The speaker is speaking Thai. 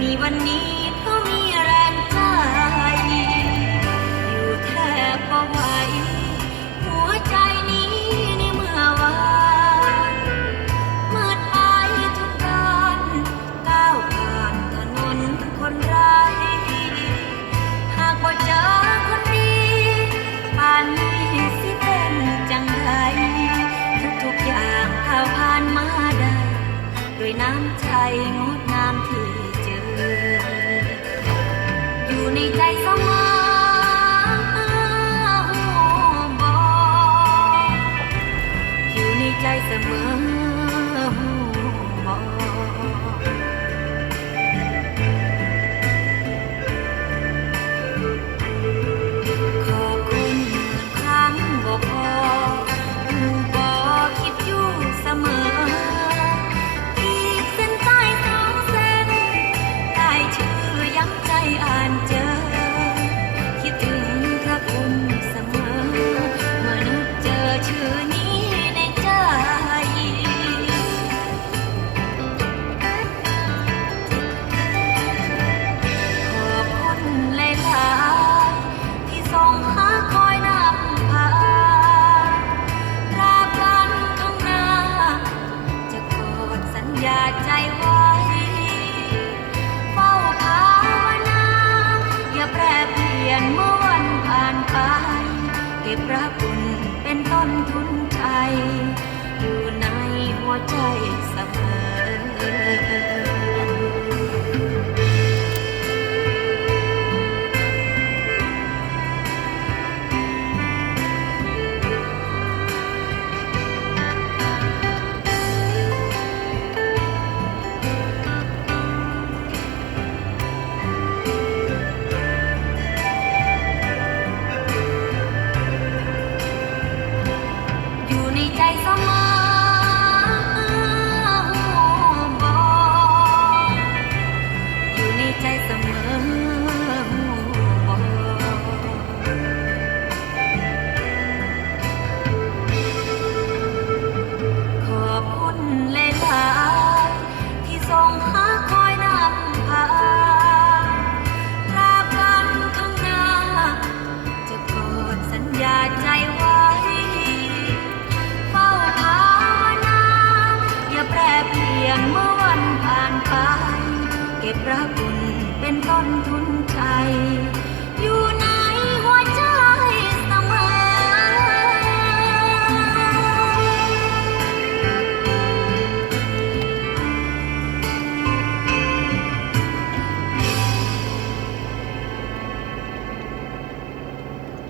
มีวันนี้เพราะมีแรงใจอยู่แทบบ่ไหวหัวใจนี้ในเมื่อวานมืดไปทุกด้านก้าวผ่านถนนคนไร้หากบ่เจอคนดีป่านนี้สิเป็นจังไดทุกอย่างก้าวผ่านมาได้ด้วยน้ำใจงดงามที่เจออยู่ในใจเสมออยู่ในใจเสมอขอบคุณครั้งบ่พอผู้บ่คิดอยู่เสมอย้ำใจอ่านเจอคิดถึงพระคุณเสมอเมื่อนึกเจอชื่อนี้ในใจขอบคุณหลายๆที่ส่งหาคอยนำพาตราบวันข้างหน้าจะกอดสัญญาใจไว้แปรเปลี่ยนเมื่อวันผ่านไปเก็บรักคุณเป็นต้นทุนใจอยู่ในหัวใจเสมอใจเสมออยู่ในใจเสมอขอบคุณหลายๆที่ส่งหาคอยนำพาตราบวันข้างหน้าจะกอดสัญญาใจไว้แปรเปลี่ยนเมื่อวันผ่านไปเก็บรักคุณเป็นต้นทุนใจ